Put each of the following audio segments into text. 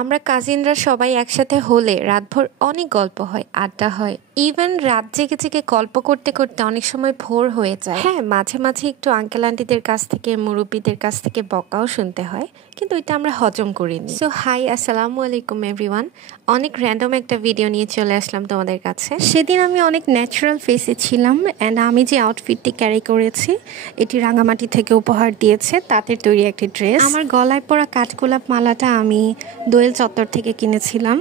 আমরা কাজিনরা সবাই একসাথে হলে রাতভর অনেক গল্প হয়, আড্ডা হয়। ইভেন রাত জেগে জেগে গল্প করতে করতে অনেক সময় ভোর হয়ে যায়। হ্যাঁ, মাঝে মাঝে একটু আঙ্কেল আন্টিদের কাছ থেকে, মুরব্বীদের কাছ থেকে বকাও শুনতে হয়, কিন্তু এটা আমরা হজম করিনি। সো হাই, আসসালামু আলাইকুম এভরিওয়ান। অনেক র্যান্ডম একটা ভিডিও নিয়ে চলে আসলাম তোমাদের কাছে। সেদিন আমি অনেক ন্যাচারাল ফেসে ছিলাম অ্যান্ড আমি যে আউটফিটটি ক্যারি করেছি এটি রাঙামাটি থেকে উপহার দিয়েছে তাঁতের তৈরি একটি ড্রেস। আমার গলায় পরা কাঠগোলাপ মালাটা আমি দোয়েল চত্বর থেকে কিনেছিলাম।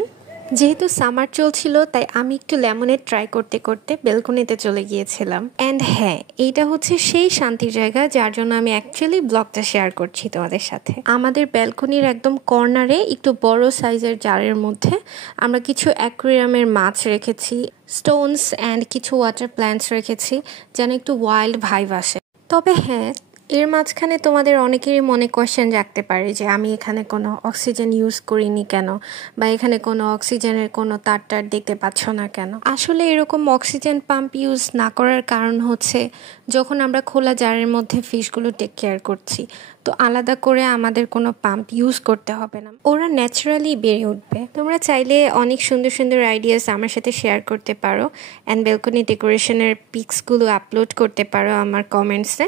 যেহেতু সামার চলছিল তাই আমি একটু লেমনেড ট্রাই করতে করতে বেলকনিতে চলে গিয়েছিলাম। অ্যান্ড হ্যাঁ, এইটা হচ্ছে সেই শান্তির জায়গা যার জন্য আমি অ্যাকচুয়ালি ব্লগটা শেয়ার করছি তোমাদের সাথে। আমাদের ব্যালকনির একদম কর্নারে একটু বড় সাইজের জারের মধ্যে আমরা কিছু অ্যাকুয়ারিয়ামের মাছ রেখেছি, স্টোনস অ্যান্ড কিছু ওয়াটার প্ল্যান্টস রেখেছি যেন একটু ওয়াইল্ড ভাইব আসে। তবে হ্যাঁ, এর মাঝখানে তোমাদের অনেকেরই মনে কোয়েশ্চেন জাগতে পারে যে আমি এখানে কোনো অক্সিজেন ইউজ করিনি কেন, বা এখানে কোনো অক্সিজেনের কোনো তার দেখতে পাচ্ছ না কেন। আসলে এরকম অক্সিজেন পাম্প ইউজ না করার কারণ হচ্ছে যখন আমরা খোলা জারের মধ্যে ফিশগুলো টেক কেয়ার করছি, তো আলাদা করে আমাদের কোনো পাম্প ইউজ করতে হবে না, ওরা ন্যাচারালি বেড়ে উঠবে। তোমরা চাইলে অনেক সুন্দর সুন্দর আইডিয়াস আমার সাথে শেয়ার করতে পারো অ্যান্ড ব্যালকনি ডেকোরেশনের পিক্সগুলো আপলোড করতে পারো আমার কমেন্টসে।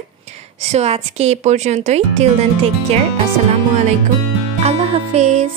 সো আজকে এ পর্যন্তই। Till then take care. আসসালামু আলাইকুম। আল্লাহ হাফেজ।